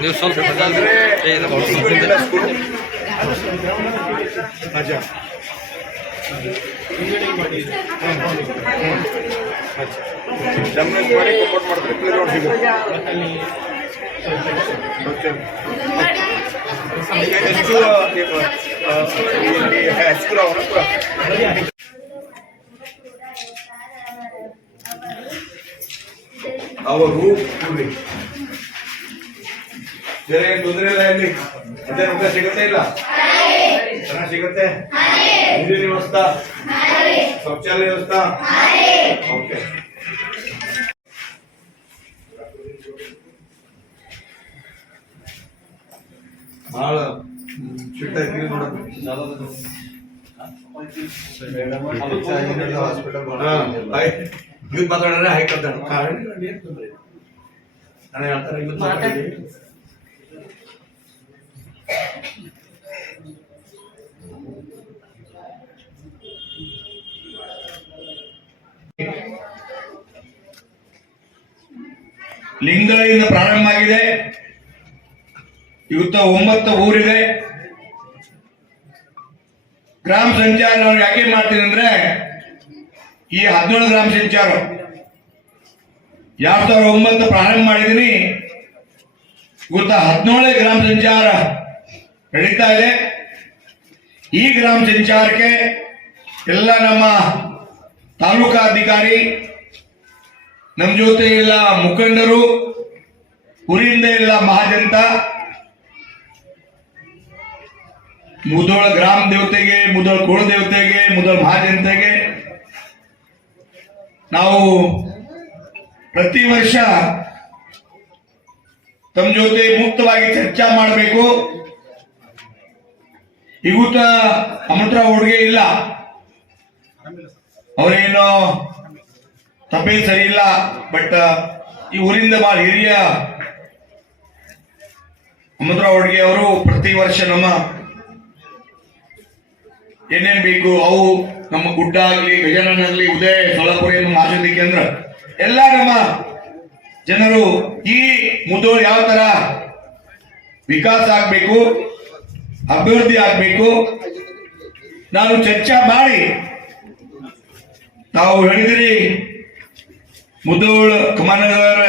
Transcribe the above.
ನೀವು ಸ್ವಲ್ಪ ತೊಂದರೆ ಇಲ್ಲ ಇಲ್ಲಿ ಅದೇ ಊಟ ಸಿಗುತ್ತೆ ಇಲ್ಲ ಚೆನ್ನಾಗಿ ಸಿಗುತ್ತೆ ನೀರಿನ ವ್ಯವಸ್ಥಾ ಶೌಚಾಲಯ ವ್ಯವಸ್ಥಾ ಓಕೆ ಭಾಳ ಚಿಟ್ಟಾಗಿ ಇವತ್ತು ಮಾತಾಡಿದ್ರೆ ಹೈಕಂತಾನೆ ನಾನು ಹೇಳ್ತಾರೆ ಇವತ್ತು ಮಾತಾಡಿ ಲಿಂಗಗಳಿಂದ ಪ್ರಾರಂಭ ಆಗಿದೆ. ಇವತ್ತು 9 ಊರಿದೆ. ಗ್ರಾಮ ಸಂಚಾರ ನಾವು ಯಾಕೆ ಮಾಡ್ತೀವಿ ಅಂದ್ರೆ ಈ 17 ಗ್ರಾಮ ಸಂಚಾರ 2009 ಪ್ರಾರಂಭ ಮಾಡಿದೀನಿ. ಇವತ್ತು 17 ಗ್ರಾಮ ಸಂಚಾರ ನಡೀತಾ ಇದೆ. ಈ ಗ್ರಾಮ ಸಂಚಾರಕ್ಕೆ ಎಲ್ಲ ನಮ್ಮ ತಾಲೂಕಾ ಅಧಿಕಾರಿ, ನಮ್ಮ ಜೊತೆ ಎಲ್ಲ ಮುಖಂಡರು, ಊರಿಂದ ಎಲ್ಲ ಮಹಾಜನತ, ಮುದೋಳ ಗ್ರಾಮ ದೇವತೆಗೆ, ಮುದೋಳ ಕುಳ ದೇವತೆಗೆ, ಮುದೋಳ ಮಹಾಜನತೆಗೆ ನಾವು ಪ್ರತಿ ವರ್ಷ ತಮ್ಮ ಜೊತೆ ಮುಕ್ತವಾಗಿ ಚರ್ಚೆ ಮಾಡಬೇಕು. ಇವತ್ತ ಅಮೃತರಾವ್ ಹುಡುಗೆ ಇಲ್ಲ, ಅವರೇನೋ ತಪ್ಪೇನು ಸರಿ ಇಲ್ಲ. ಬಟ್ ಈ ಊರಿಂದ ಬಹಳ ಹಿರಿಯ ಅಮೃತರಾವ್ ಹುಡುಗೆ ಅವರು ಪ್ರತಿ ವರ್ಷ ನಮ್ಮ ಏನೇನ್ ಬೇಕು ಅವು ನಮ್ಮ ಗುಡ್ಡ ಆಗ್ಲಿ, ಗಜಾನನ ಆಗ್ಲಿ, ಉದಯ ಸೋಲಾಪುರ ಮಾರ್ಷದಿ ಕೇಂದ್ರ ಎಲ್ಲ ನಮ್ಮ ಜನರು ಈ ಮುದೋಳು ಯಾವ ತರ ವಿಕಾಸ ಆಗ್ಬೇಕು, ಅಭಿವೃದ್ಧಿ ಆಗ್ಬೇಕು ನಾನು ಚರ್ಚೆ ಮಾಡಿ ತಾವು ಹೇಳಿದ್ರಿ ಮುದೋಳು ಕಮಾನಗರ